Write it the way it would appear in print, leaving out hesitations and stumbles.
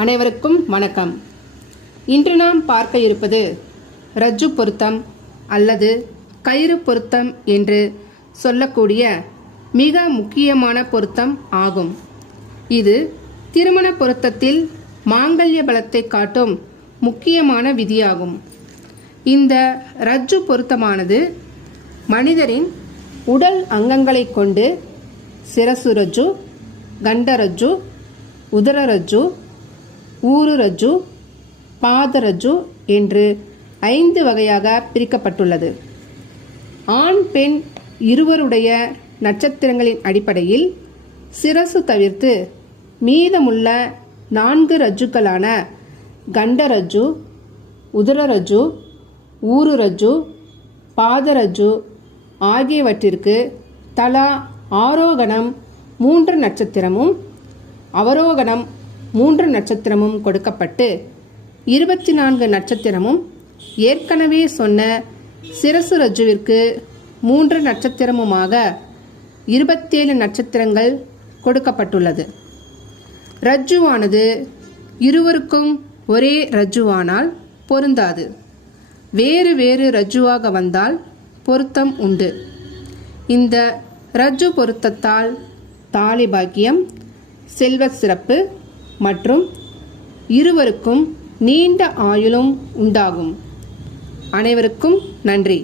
அனைவருக்கும் வணக்கம். இன்று நாம் பார்க்க இருப்பது ரஜ்ஜு பொருத்தம் அல்லது கயிறு பொருத்தம் என்று சொல்லக்கூடிய மிக முக்கியமான பொருத்தம் ஆகும். இது திருமண பொருத்தத்தில் மாங்கல்ய பலத்தை காட்டும் முக்கியமான விதியாகும். இந்த ரஜ்ஜு பொருத்தமானது மனிதரின் உடல் அங்கங்களை கொண்டு சிரசு ரஜ்ஜு, கண்டரஜ்ஜு, உதரரஜ்ஜு, ஊருரஜ்ஜு, பாதரஜ்ஜு என்று 5 வகையாக பிரிக்கப்பட்டுள்ளது. ஆண் பெண் இருவருடைய நட்சத்திரங்களின் அடிப்படையில் சிரசு தவிர்த்து மீதமுள்ள 4 ரஜ்ஜுக்களான கண்டரஜ்ஜு, உதரரஜ்ஜு, ஊருரஜ்ஜு, பாதரஜ்ஜு ஆகியவற்றிற்கு தலா ஆரோகணம் 3 நட்சத்திரமும் அவரோகணம் 3 நட்சத்திரமும் கொடுக்கப்பட்டு 24 நட்சத்திரமும் ஏற்கனவே சொன்ன சிரசு ரஜ்ஜுவிற்கு 3 நட்சத்திரமுமாக 27 நட்சத்திரங்கள் கொடுக்கப்பட்டுள்ளது. ரஜ்ஜுவானது இருவருக்கும் ஒரே ரஜ்ஜுவானால் பொருந்தாது. வேறு வேறு ரஜ்ஜுவாக வந்தால் பொருத்தம் உண்டு. இந்த ரஜ்ஜு பொருத்தத்தால் தாலி பாக்கியம், செல்வ சிறப்பு மற்றும் இருவருக்கும் நீண்ட ஆயுளும் உண்டாகும். அனைவருக்கும் நன்றி.